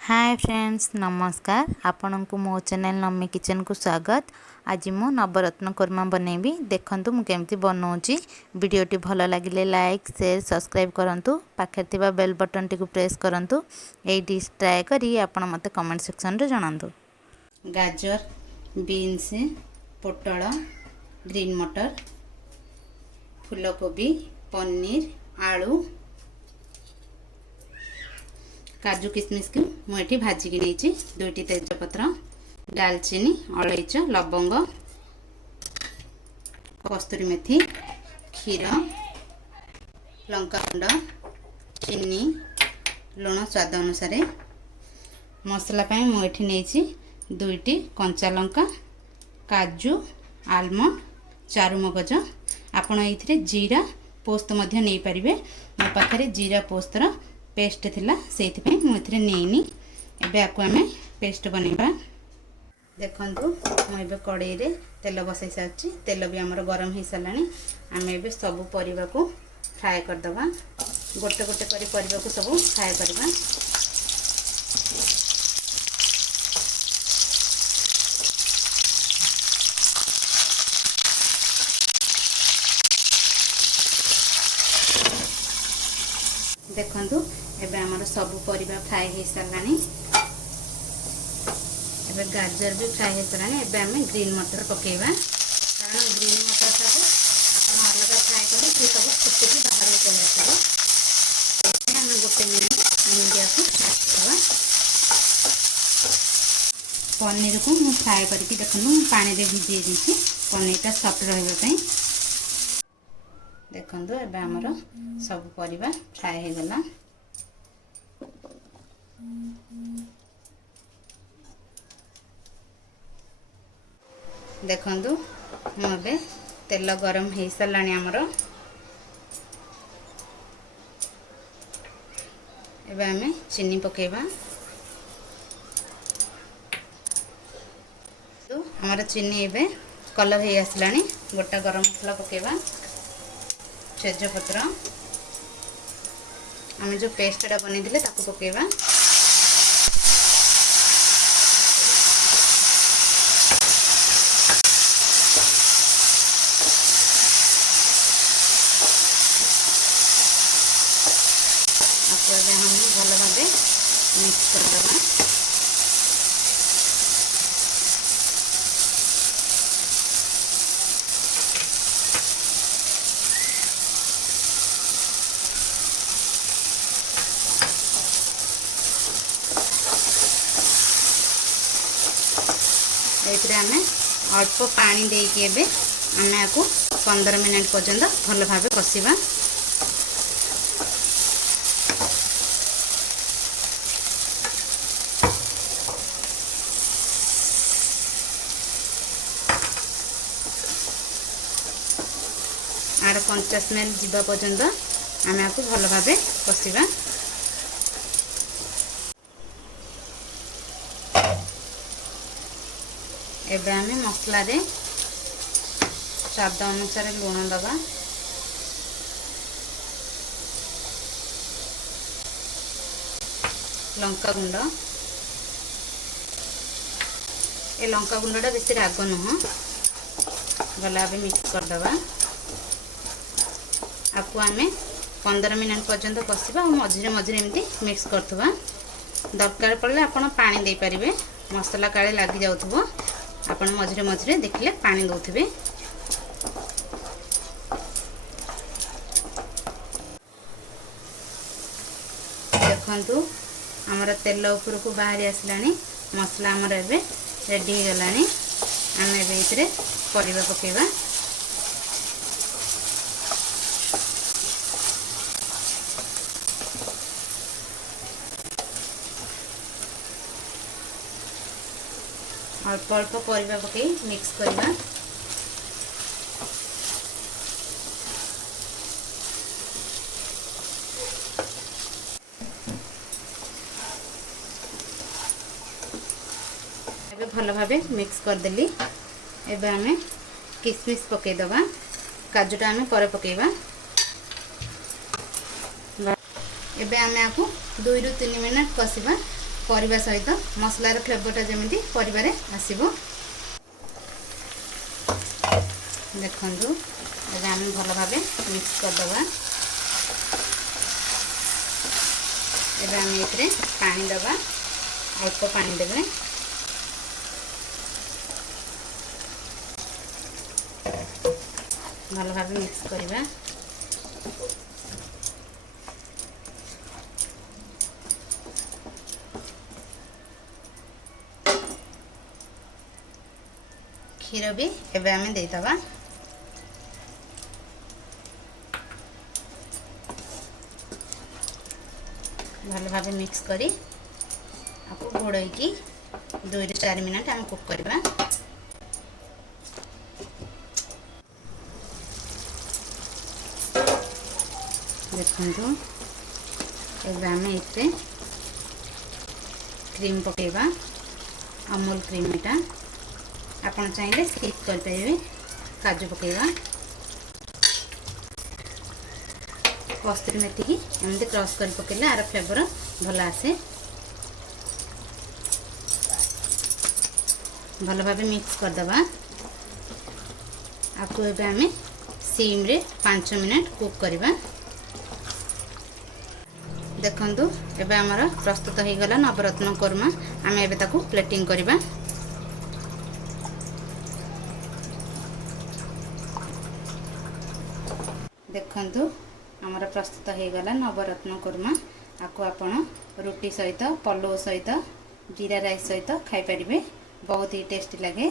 Hi friends नमस्कार आपण को मो चैनल नम्मी किचन को स्वागत। आज मु नवरत्न कोरमा बनैबी देखंतु मु केमती बनाउची। वीडियोटी भल लगिले लाइक शेयर सब्सक्राइब करंतु पाखे थिबा बेल बटन टी को प्रेस करंतु। एई डिश ट्राई करी आपण मते कमेंट सेक्शन रे जणांतु। गाजर बीन्स पोटल ग्रीन मटर फूलकोबी पनीर आलू काजू किशमिश को मुझे भाजिकी नहीं दुईटी तेजपत्र दालचीनी अलैच लवंग कस्तूरी मेथी क्षीर लंका गुंड चीनी लुण स्वाद अनुसार मसला मुझे नहीं दुईटी कंचा लंका काजू आलमंड चारु मगज आपण ये जीरा पोस्त नहीं पारे मो पाखे जीरा पोस्तर पेस्ट थिला सेति मुझे नहीं एबे आको आमे पेस्ट बनैबा। देखंतु मुझे कड़ाई रे तेल बसई सारी तेल भी आमर गरम हो सारानी आम ए सब परिवा को फ्राए करदबा गोटे गोटे करी परिवा को सब फ्राए करबा। देखंतु एबे हमर सब परिवा फ्राई हो सारानी एबे गाजर भी फ्राई हो सारानी एबे हमें ग्रीन मटर पकेबा कारण ग्रीन मटर सब अपन अलग फ्राई करी से सब फुटकी बाहर चल आसबो एबे हम गोटे मिनट मीडिया को फ्राई पनीर को मु फ्राई करके देखनु पानी रे भिजे दीची पनीर सॉफ्ट रहबा पई। देखंतु एबे हमर सब परिवा फ्राई हो गला। देखंतु मुबे तेल गरम हो सारानी आमर एबे हमें चीनी पकेबा। तो हमारा चीनी एबे कलर हो आसलानी गोटा गरम मसला पकेबा तेजपत्र आम जो पेस्टा बनी पकेबा हम भल भाव मिक्स करदबा। आम अल्प पानी देके आम आपको 15 मिनट पर्यंत भल भाव कषा। आर कंचा स्मेल जीवा पर्यंत आम आपको भल भाव कषा। एबे आमे मसला रे स्वाद अनुसार लुण दबा लंका गुंड ए लंका गुंडा बेसी राग नुह गला मिक्स करदबा। आपको आमे 15 मिनट पर्यंत कषा और मझे मझे एमती मिक्स करथबा। दरकार पड़े आपण पानी दे पारिबे मसला काले लागी जाउथबो आपण मझे मझे देखिले पानी दौथे। देखंतु हमर तेल ऊपर को बाहरी आसलानी मसला हमर एबे रेडी हो गलानी आम एबे परिवा पकेबा। अल्प अल्प परिवा पकई मिक्स करवा। एबे भल भाव मिक्स करदेली एबे आमे किशमिश पकई दबा काजूटा आमे पर पकेबा। एबे आमे आकु 2 रु 3 मिनट कसिबा परिबा सहित मसलार फ्लेवरटा जमी परिबार आसब। देखु आम भल भाव मिक्स करदे। एबे आम ये पानी दबा, अल्प पानी देवे। भल भाव मिक्स करवा। क्षीर भी एबे आम देदबा। भल भाव मिक्स करी आपको घोड़े की 2 से 4 मिनट आम कुक करवा। देखु एबे आम इतने क्रीम पकेबा, अमूल क्रीम एटा आपन चाहिए स्किप कर पाइबे। काजू पकेबा, कस्तूरी मेथी की एमती क्रश कर पकेले आर फ्लेवर भल आसे। भल भाव मिक्स करदबा। आपको एबे आमे सिम रे 5 मिनट कुक करबा। देखंतु एबे हमर प्रस्तुत हो गला नवरत्न कोरमा। आमे एबे ताकू प्लेटिंग करबा। देखंतु हमर प्रस्तुत हो गला नवरत्न कोरमा। आपको आपण रोटी सहित, पलो सहित, जीरा राइस सहित खाई परिबे। बहुत ही टेस्टी लगे।